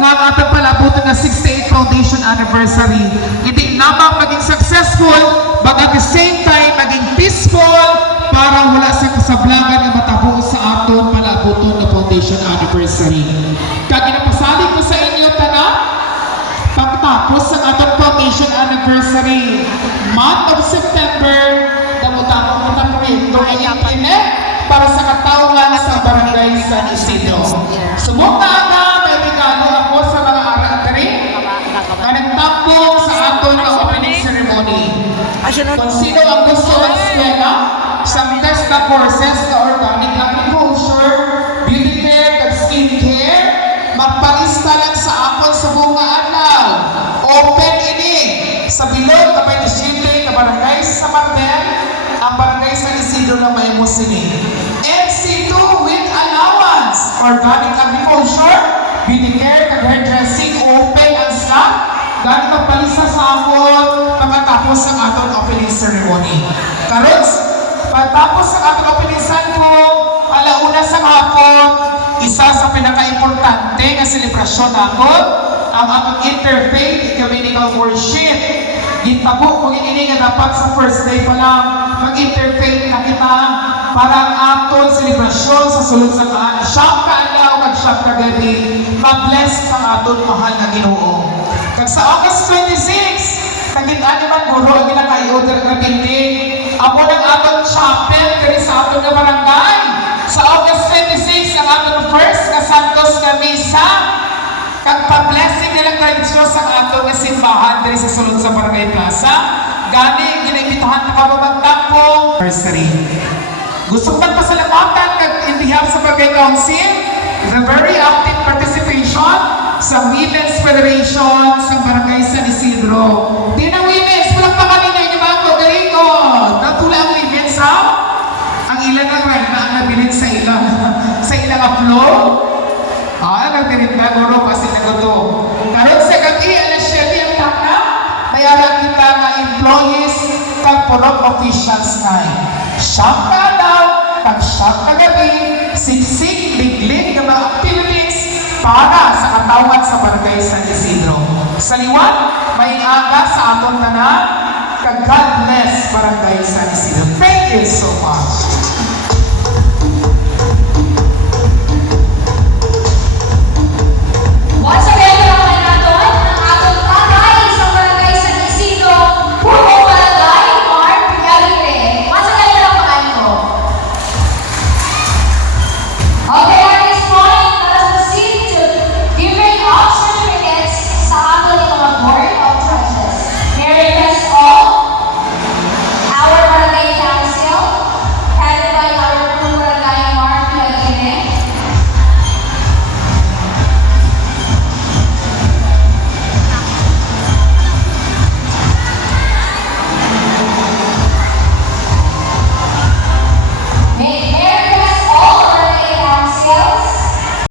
nga ang atong palabutan nga 68th Foundation Anniversary. Hindi lamang maging successful, but at the same time, maging peaceful para wala sa kasablangan nga matabo sa aton palabuton na Foundation Anniversary. Kag ginapasalig ko sa inyo tanan, pagtapos sa atong Foundation Anniversary, month of September, damutang kita proyekto ay implement para sa katawan sa barangay San Isidro. Sumuka na, may regalo ako sa mga aral-kari na nagtapong sa aton na opening ceremony. Kung sino ang gusto ng eskwela, sa test na courses na organic agriculture, beauty care, at skin care, magpalista lang sa akon sa bunga adlaw. Open ini sa bilog na may disyente na barangay sa Martel, ang barangay sa Isidro na may musini. MC2 with allowance, organic agriculture, beauty care, at hairdressing, open ang slot. Gano'n magpalista sa akon pagkatapos ang aton opening ceremony. Karon, pagkatapos ang aton opening ceremony, alauna sa hapon, isa sa pinaka-importante na selebrasyon natin, ang atong interfaith ecumenical worship. Gitabo kung ini nga dapat sa first day pa lang, mag-interfaith na kita para ang aton selebrasyon sa sulod sa kaan. Siyam ka alaw, mag-siyam ka gabi, mag-bless ang aton mahal na Ginoo. Kag sa August 26, kagit-ani man guro ang ginaka-i-order na building, amo ng aton chapel kani sa aton na barangay. Sa August 26, ang aton first na Santos na misa, kag pa-blessing nilang tradisyon sa aton na simbahan diri sa sulod sa Barangay Plaza, gani ginaibitahan na kamo magtapong anniversary. Gusto kong pasalamatan kag in behalf sa Barangay Council, the very active participation sa Women's Federation sa Barangay San Isidro. Di na women's, walang pakanina inyo mga Rodrigo. Natula ang women's ha? Ang ilan ang right na ang nabilin sa ilang flow. Nagdirit na guro kasi nagoto. Karon sa gabi, alas 7 ang takna, mayaran kita nga employees kag purok officials ngay. Siyam ka daw, kag siyam ka gabi, siksik, liglig ng mga activities para sa katawan sa Barangay San Isidro. Sa liwan, may aga sa aton tanan, kag God bless Barangay San Isidro. Thank you so much.